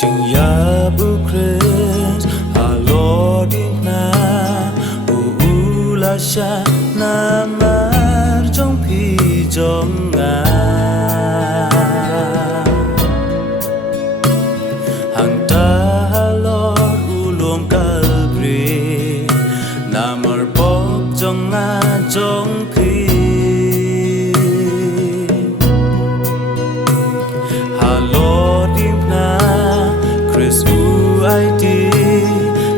Ching ya bu Chris a Lord in na u la sha na mar trong phi trong nga hang ta Lord u luom Calvary na mar bok trong nga trong phi Lord in na Chris u ai ti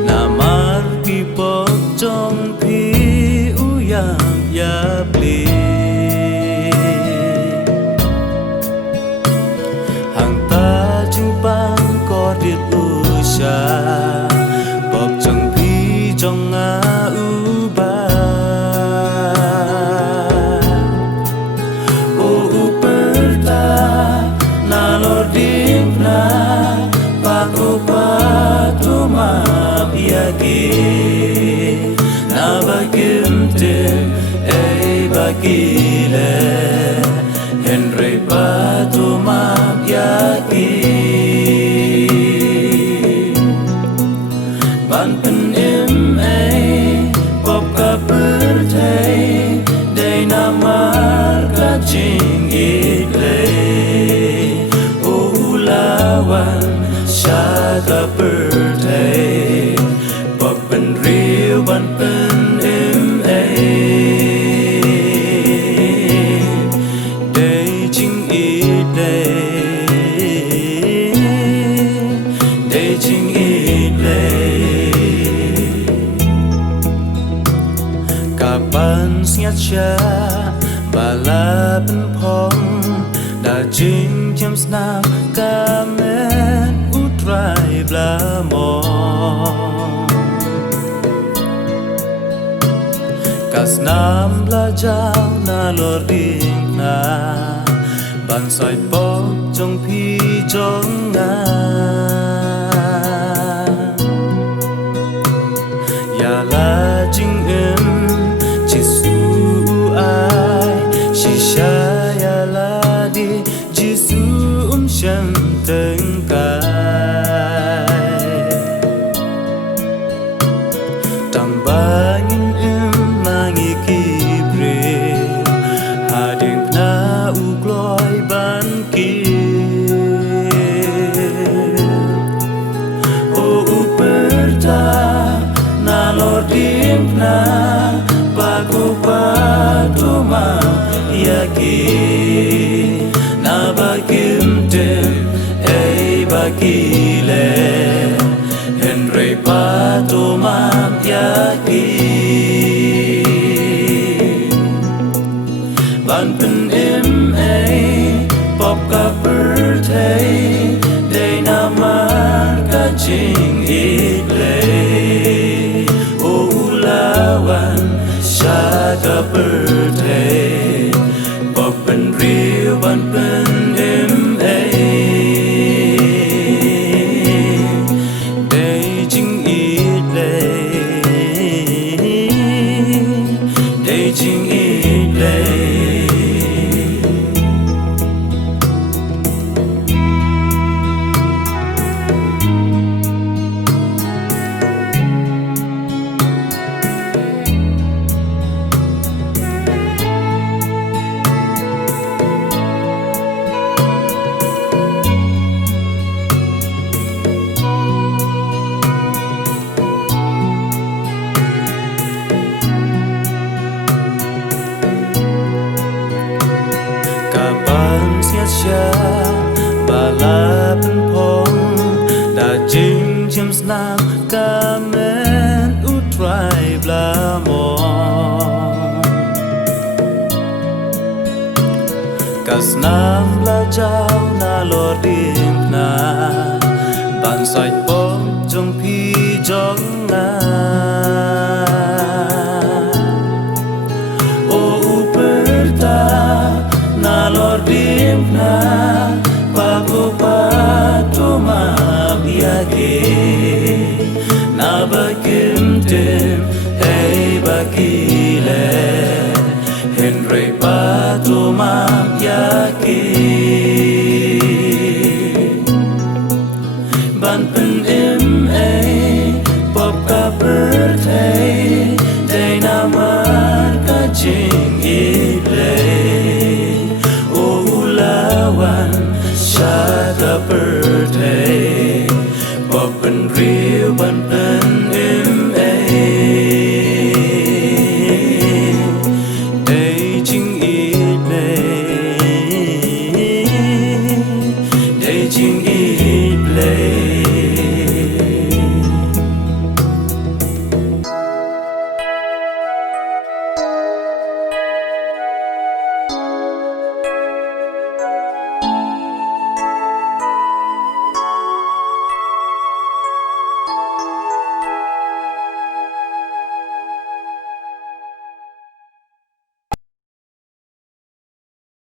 na mar ki po trong phi u yang ya ple hang ta chung bang có riết u sha bọc trong phi trong nga u ba o u per ta na Lord in na Paku patu mapiaki na bagim tim bagile Henry patu mapiaki ban pen pop ka pertai dai namar ka ching itle o lawan Shaka birthday, but been real, but been day ching e day ching e kapan siat sha bala ben pong da jing jam snap kamen trai bla mo kas nam bla jao na loring na ban soi pok trong phi trong nga ya la jing em chi su ai shi sha ya la di ji su shem teng ka na bagu patu ma yaki na bagim dem bagile Henry patu ma yaki ban pen pop ka birthday day na mar ka ching itle Shaka birthday, but been real, but been day ching eat day ching eat bala pen pong da jing jim snap kamen u try bla mo kas nam la jao na loring na ban sai pom trong phi jong na o uperta na loring na bagu patu ma biake na bagim tim bagile Henry patu ma biake 情